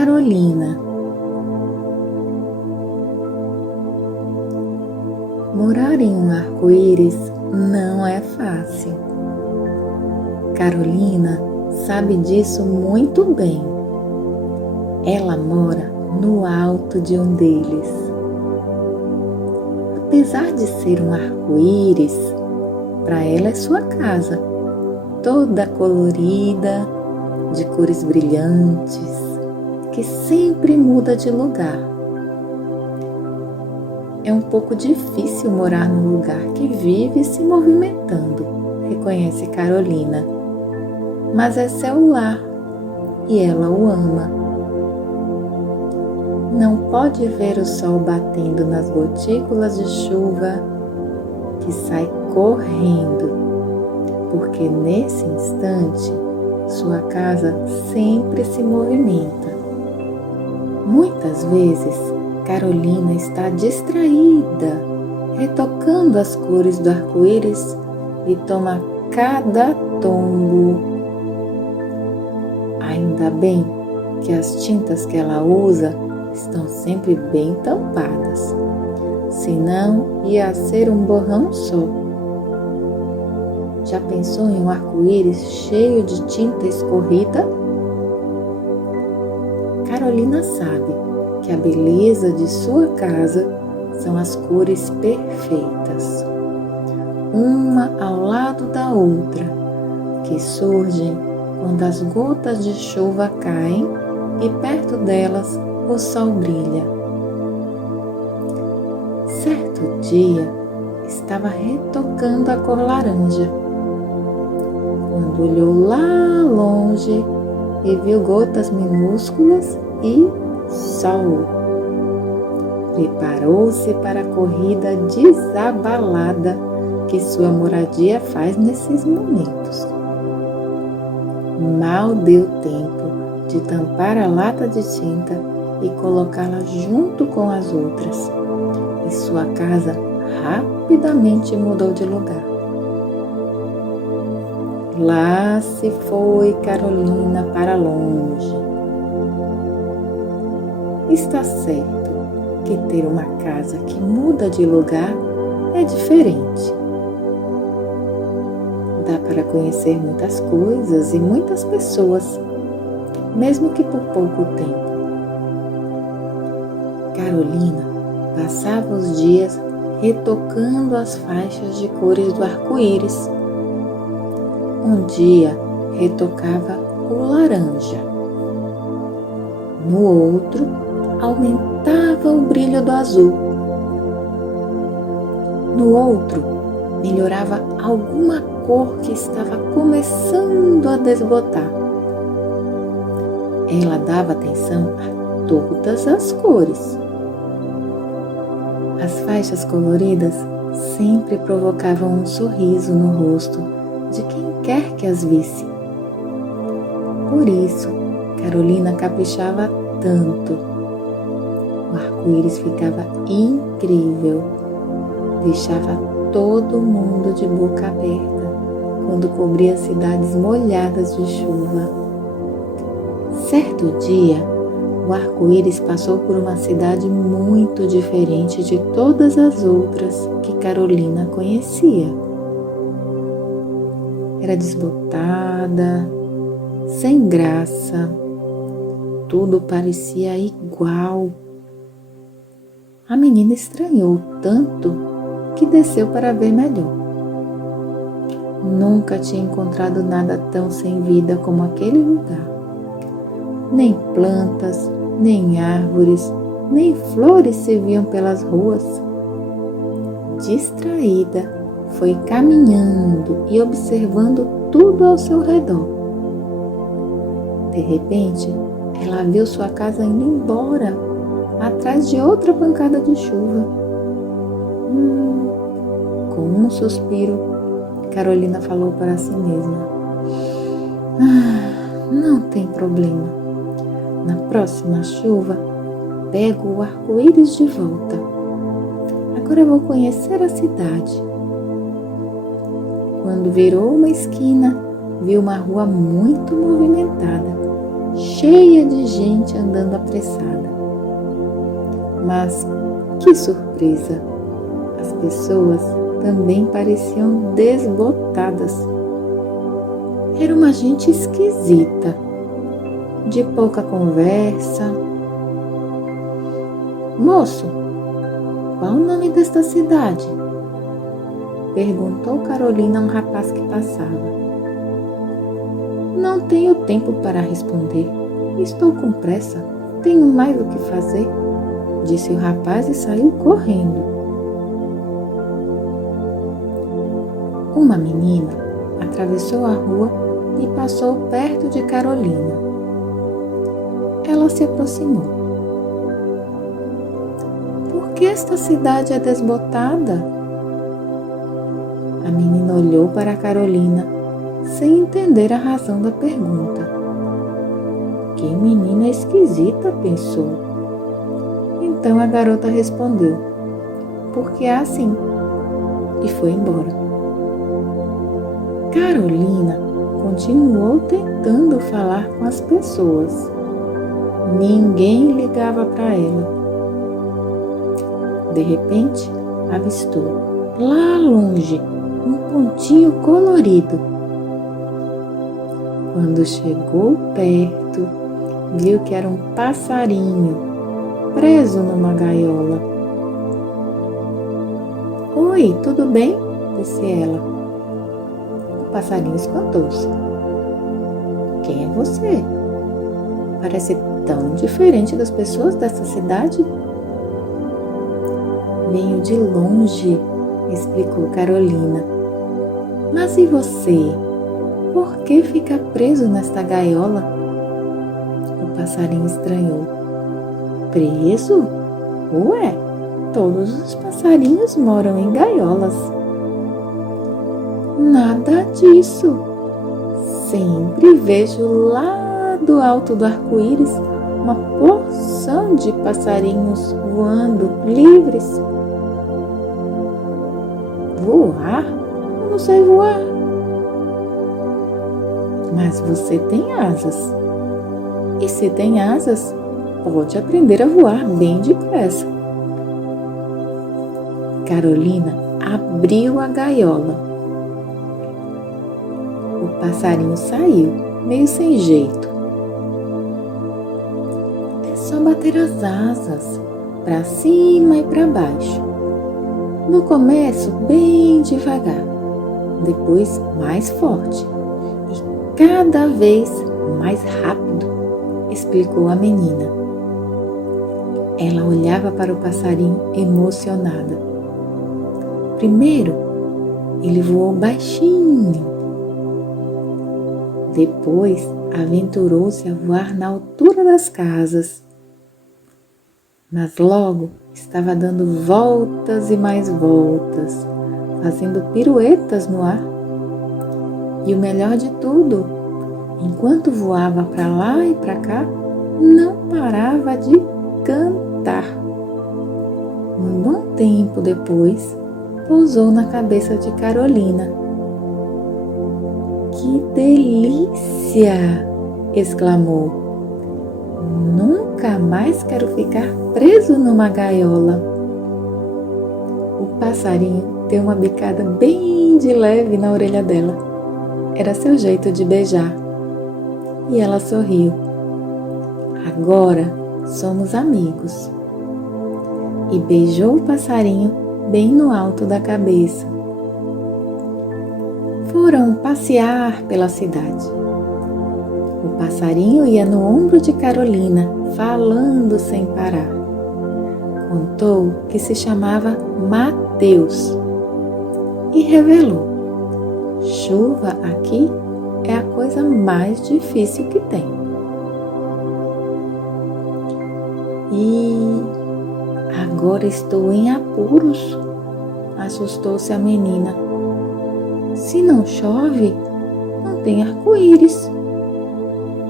Carolina. Morar em um arco-íris não é fácil. Carolina sabe disso muito bem. Ela mora no alto de um deles. Apesar de ser um arco-íris, para ela é sua casa, toda colorida, de cores brilhantes, que sempre muda de lugar. É um pouco difícil morar num lugar que vive se movimentando, reconhece Carolina. Mas é seu lar e ela o ama. Não pode ver o sol batendo nas gotículas de chuva que sai correndo, porque nesse instante sua casa sempre se movimenta. Muitas vezes Carolina está distraída, retocando as cores do arco-íris e toma cada tombo. Ainda bem que as tintas que ela usa estão sempre bem tampadas, senão ia ser um borrão só. Já pensou em um arco-íris cheio de tinta escorrida? Carolina sabe que a beleza de sua casa são as cores perfeitas, uma ao lado da outra, que surgem quando as gotas de chuva caem e perto delas o sol brilha. Certo dia, estava retocando a cor laranja, quando olhou lá longe e viu gotas minúsculas e sol. Preparou-se para a corrida desabalada que sua moradia faz nesses momentos. Mal deu tempo de tampar a lata de tinta e colocá-la junto com as outras, e sua casa rapidamente mudou de lugar. Lá se foi Carolina para longe. Está certo que ter uma casa que muda de lugar é diferente. Dá para conhecer muitas coisas e muitas pessoas, mesmo que por pouco tempo. Carolina passava os dias retocando as faixas de cores do arco-íris. Um dia retocava o laranja. No outro, aumentava o brilho do azul. No outro, melhorava alguma cor que estava começando a desbotar. Ela dava atenção a todas as cores. As faixas coloridas sempre provocavam um sorriso no rosto de quem quer que as visse. Por isso, Carolina caprichava tanto. O arco-íris ficava incrível. Deixava todo mundo de boca aberta quando cobria cidades molhadas de chuva. Certo dia, o arco-íris passou por uma cidade muito diferente de todas as outras que Carolina conhecia. Era desbotada, sem graça, tudo parecia igual. A menina estranhou tanto que desceu para ver melhor. Nunca tinha encontrado nada tão sem vida como aquele lugar. Nem plantas, nem árvores, nem flores se viam pelas ruas. Distraída, foi caminhando e observando tudo ao seu redor. De repente, ela viu sua casa indo embora, atrás de outra pancada de chuva. Com um suspiro, Carolina falou para si mesma: não tem problema. Na próxima chuva, pego o arco-íris de volta. Agora eu vou conhecer a cidade. Quando virou uma esquina, viu uma rua muito movimentada. cheia de gente andando apressada. Mas que surpresa! As pessoas também pareciam desbotadas. Era uma gente esquisita, de pouca conversa. Moço, qual o nome desta cidade? Perguntou Carolina a um rapaz que passava. Não tenho tempo para responder. Estou com pressa. Tenho mais o que fazer, disse o rapaz e saiu correndo. Uma menina atravessou a rua e passou perto de Carolina. Ela se aproximou. Por que esta cidade é desbotada? A menina olhou para Carolina sem entender a razão da pergunta. Que menina esquisita, pensou. Então a garota respondeu, porque é assim, e foi embora. Carolina continuou tentando falar com as pessoas. Ninguém ligava para ela. De repente, avistou, lá longe, um pontinho colorido. Quando chegou perto, viu que era um passarinho preso numa gaiola. Oi, tudo bem? Disse ela. O passarinho espantou-se. Quem é você? Parece tão diferente das pessoas dessa cidade. Venho de longe, explicou Carolina. Mas e você? Por que fica preso nesta gaiola? O passarinho estranhou. Preso? Ué, todos os passarinhos moram em gaiolas. Nada disso. Sempre vejo lá do alto do arco-íris uma porção de passarinhos voando livres. Voar? Eu não sei voar. Mas você tem asas. E se tem asas, pode aprender a voar bem depressa. Carolina abriu a gaiola. O passarinho saiu, meio sem jeito. É só bater as asas, para cima e para baixo. No começo, bem devagar, depois mais forte e cada vez mais rápido, explicou a menina. Ela olhava para o passarinho emocionada. Primeiro, ele voou baixinho. Depois, aventurou-se a voar na altura das casas. Mas logo estava dando voltas e mais voltas, fazendo piruetas no ar. E o melhor de tudo, enquanto voava para lá e para cá, não parava de cantar. Um bom tempo depois, pousou na cabeça de Carolina. Que delícia! Exclamou. Nunca mais quero ficar preso numa gaiola. O passarinho deu uma bicada bem de leve na orelha dela. Era seu jeito de beijar. E ela sorriu. Agora somos amigos. E beijou o passarinho bem no alto da cabeça. Foram passear pela cidade. O passarinho ia no ombro de Carolina, falando sem parar. Contou que se chamava Mateus e revelou: chuva aqui é a coisa mais difícil que tem. E agora estou em apuros, assustou-se a menina. Se não chove, não tem arco-íris.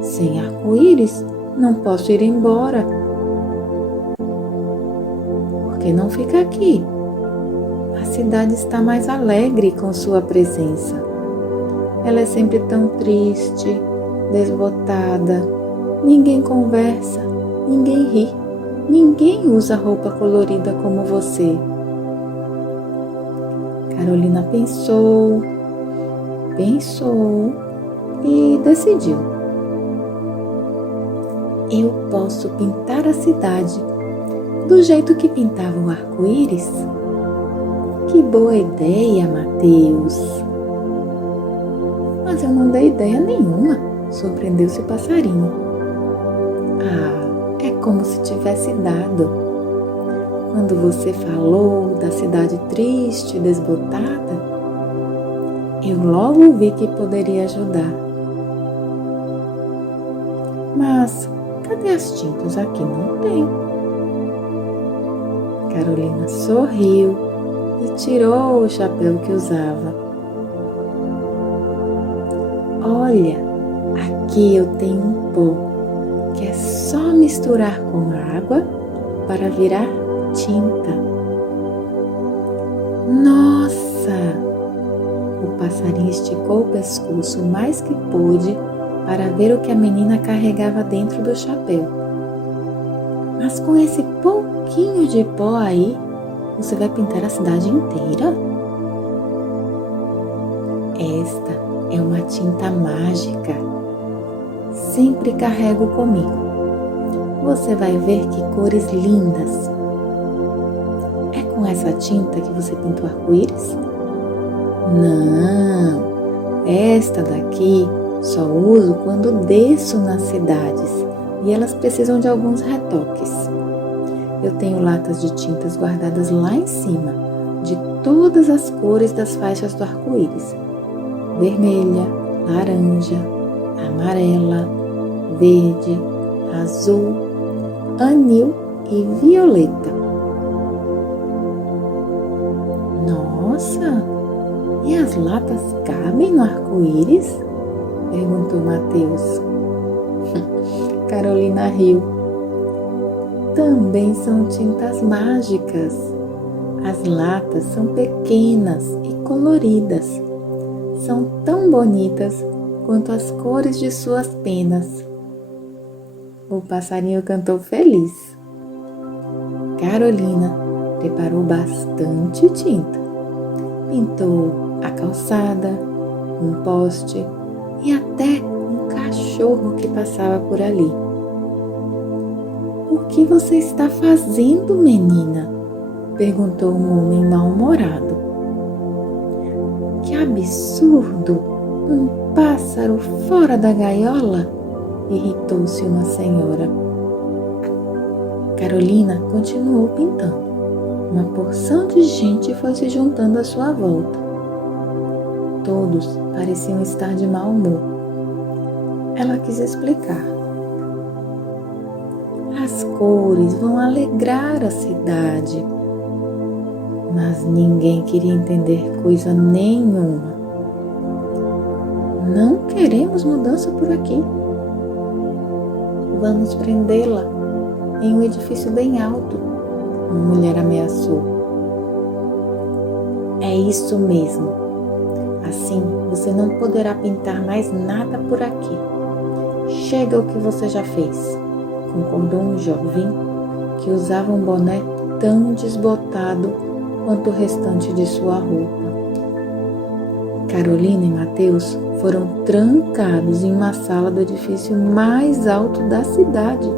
Sem arco-íris, não posso ir embora. Por que não fica aqui? A cidade está mais alegre com sua presença. Ela é sempre tão triste, desbotada. Ninguém conversa, ninguém ri, ninguém usa roupa colorida como você. Carolina pensou e decidiu. Eu posso pintar a cidade do jeito que pintava o arco-íris? Que boa ideia, Mateus! Mas eu não dei ideia nenhuma, surpreendeu-se o passarinho. É como se tivesse dado. Quando você falou da cidade triste e desbotada, eu logo vi que poderia ajudar. Mas cadê as tintas? Aqui não tem. Carolina sorriu e tirou o chapéu que usava. Olha, aqui eu tenho um pó que é só misturar com água para virar tinta. Nossa! O passarinho esticou o pescoço o mais que pôde para ver o que a menina carregava dentro do chapéu. Mas com esse pouquinho de pó aí, você vai pintar a cidade inteira? Esta é uma tinta mágica. Sempre carrego comigo. Você vai ver que cores lindas. É com essa tinta que você pintou arco-íris? Não, esta daqui só uso quando desço nas cidades e elas precisam de alguns retoques. Eu tenho latas de tintas guardadas lá em cima, de todas as cores das faixas do arco-íris: vermelha, laranja, amarela, verde, azul, anil e violeta. Nossa! E as latas cabem no arco-íris? Perguntou Mateus. Carolina riu. Também são tintas mágicas. As latas são pequenas e coloridas. São tão bonitas quanto as cores de suas penas. O passarinho cantou feliz. Carolina preparou bastante tinta. Pintou a calçada, um poste e até um cachorro que passava por ali. O que você está fazendo, menina? Perguntou um homem mal-humorado. Que absurdo! Um pássaro fora da gaiola? Irritou-se uma senhora. Carolina continuou pintando. Uma porção de gente foi se juntando à sua volta. Todos pareciam estar de mau humor. Ela quis explicar. As cores vão alegrar a cidade. Mas ninguém queria entender coisa nenhuma. Não queremos mudança por aqui. Vamos prendê-la em um edifício bem alto, uma mulher ameaçou. É isso mesmo. Assim você não poderá pintar mais nada por aqui. Chega o que você já fez, concordou um jovem que usava um boné tão desbotado quanto o restante de sua roupa. Carolina e Mateus foram trancados em uma sala do edifício mais alto da cidade.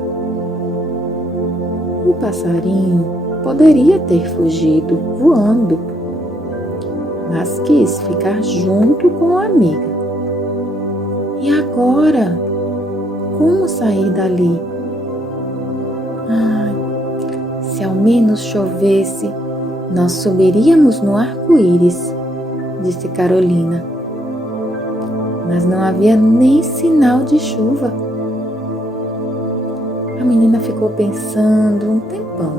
O passarinho poderia ter fugido voando, mas quis ficar junto com a amiga. E agora? Como sair dali? Se ao menos chovesse, nós subiríamos no arco-íris, disse Carolina. Mas não havia nem sinal de chuva. A menina ficou pensando um tempão.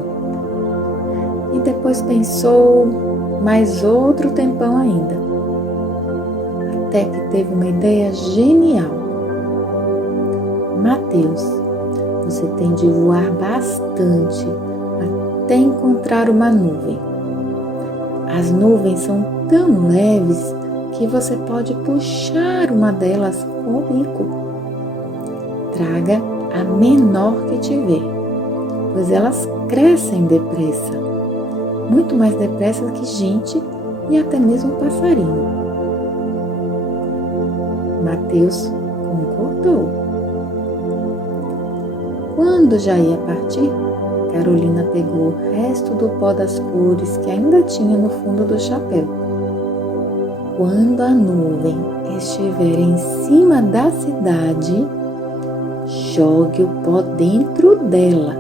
E depois pensou mais outro tempão ainda. Até que teve uma ideia genial. Mateus, você tem de voar bastante até encontrar uma nuvem. As nuvens são tão leves que você pode puxar uma delas com o bico. Traga a menor que tiver, pois elas crescem depressa, muito mais depressa que gente e até mesmo passarinho. Mateus concordou. Quando já ia partir, Carolina pegou o resto do pó das cores que ainda tinha no fundo do chapéu. Quando a nuvem estiver em cima da cidade, jogue o pó dentro dela.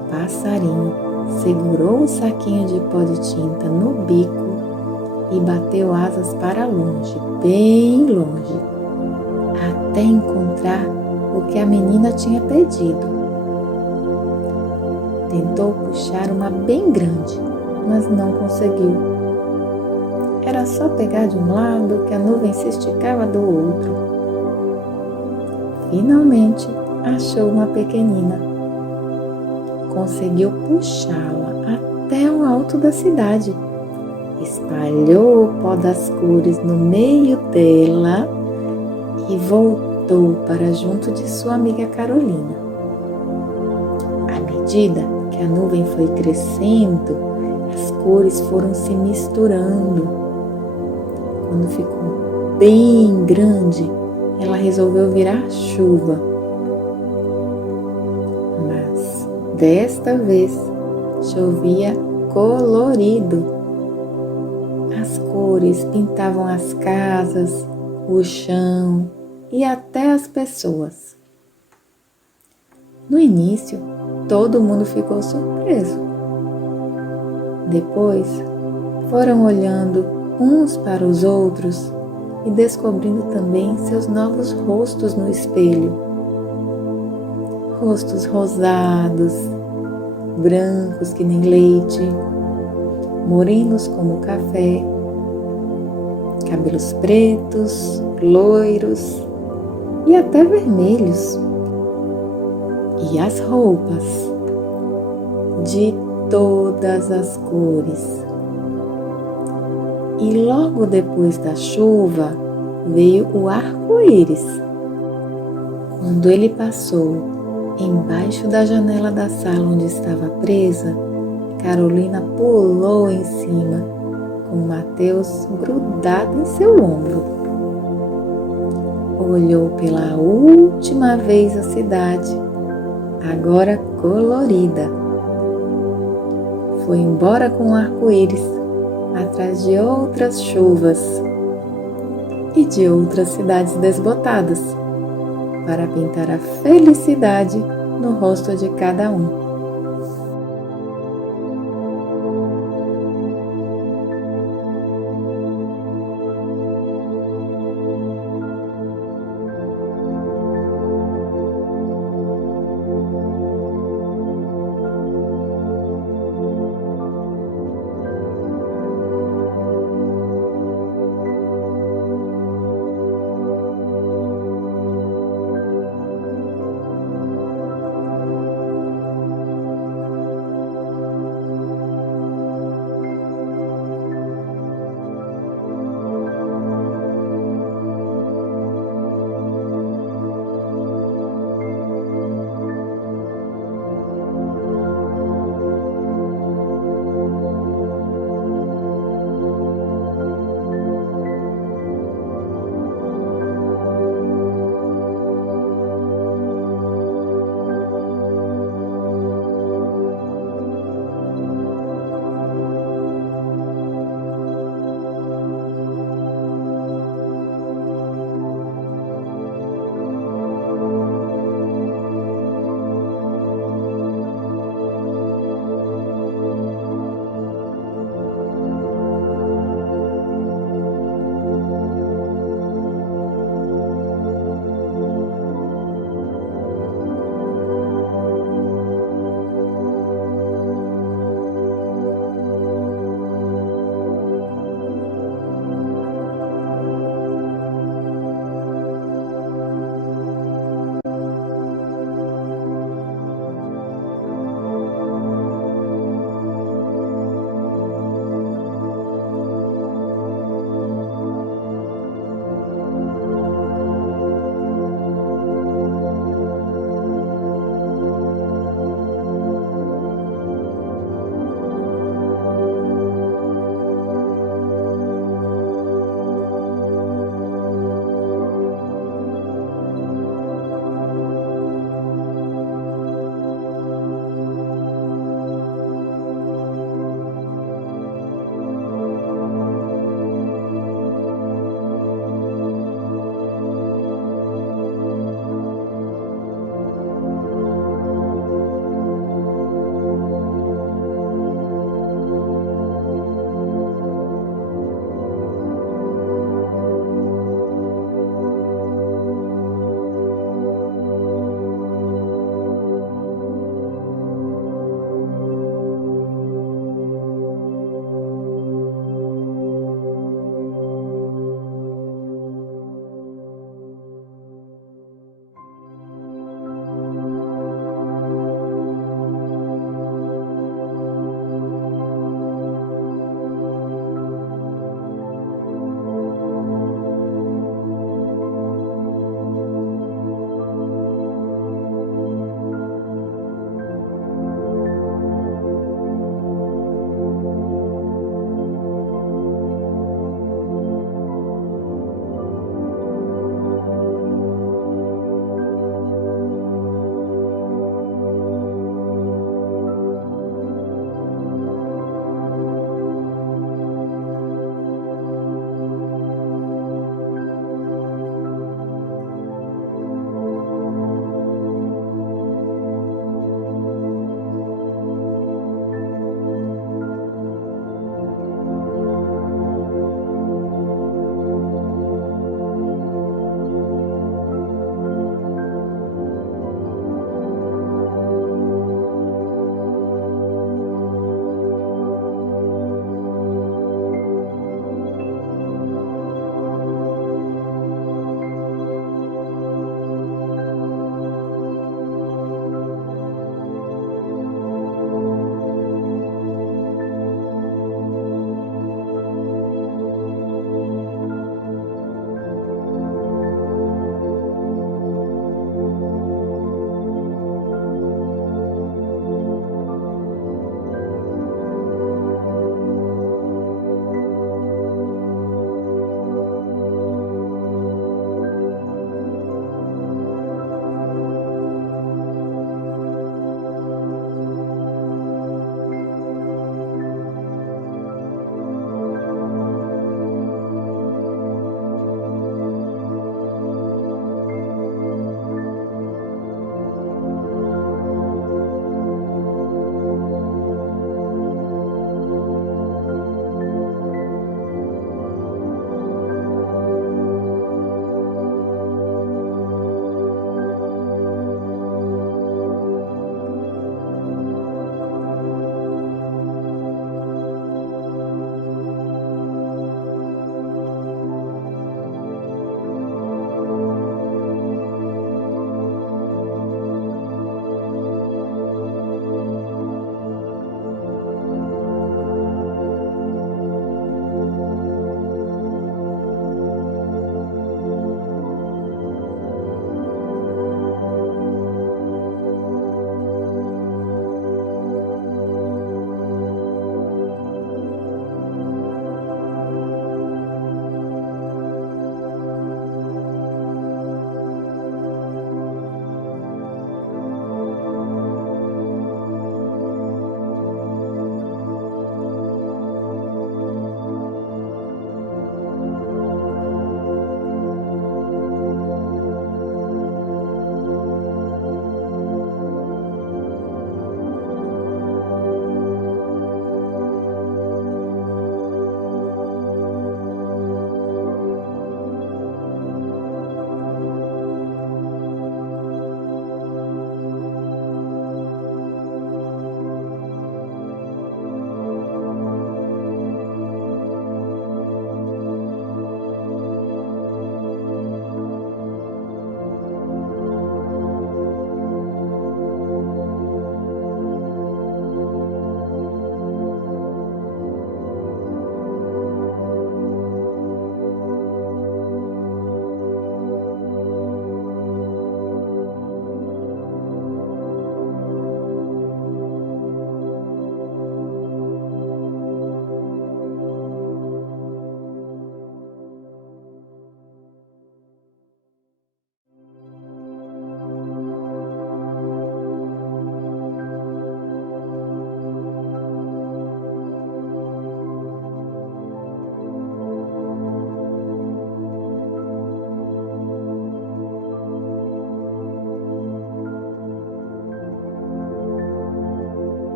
O passarinho segurou o saquinho de pó de tinta no bico e bateu asas para longe, bem longe, até encontrar o que a menina tinha pedido. Tentou puxar uma bem grande, mas não conseguiu. Era só pegar de um lado que a nuvem se esticava do outro. Finalmente achou uma pequenina. Conseguiu puxá-la até o alto da cidade. Espalhou o pó das cores no meio dela e voltou para junto de sua amiga Carolina. À medida que a nuvem foi crescendo, as cores foram se misturando. Quando ficou bem grande, ela resolveu virar chuva. Mas desta vez chovia colorido. As cores pintavam as casas, o chão e até as pessoas. No início, todo mundo ficou surpreso. Depois, foram olhando uns para os outros e descobrindo também seus novos rostos no espelho. Rostos rosados, brancos que nem leite, morenos como café, cabelos pretos, loiros e até vermelhos. E as roupas de todas as cores. E logo depois da chuva veio o arco-íris. Quando ele passou embaixo da janela da sala onde estava presa, Carolina pulou em cima, com Mateus grudado em seu ombro. Olhou pela última vez a cidade, agora colorida. Foi embora com o arco-íris, atrás de outras chuvas e de outras cidades desbotadas, para pintar a felicidade no rosto de cada um.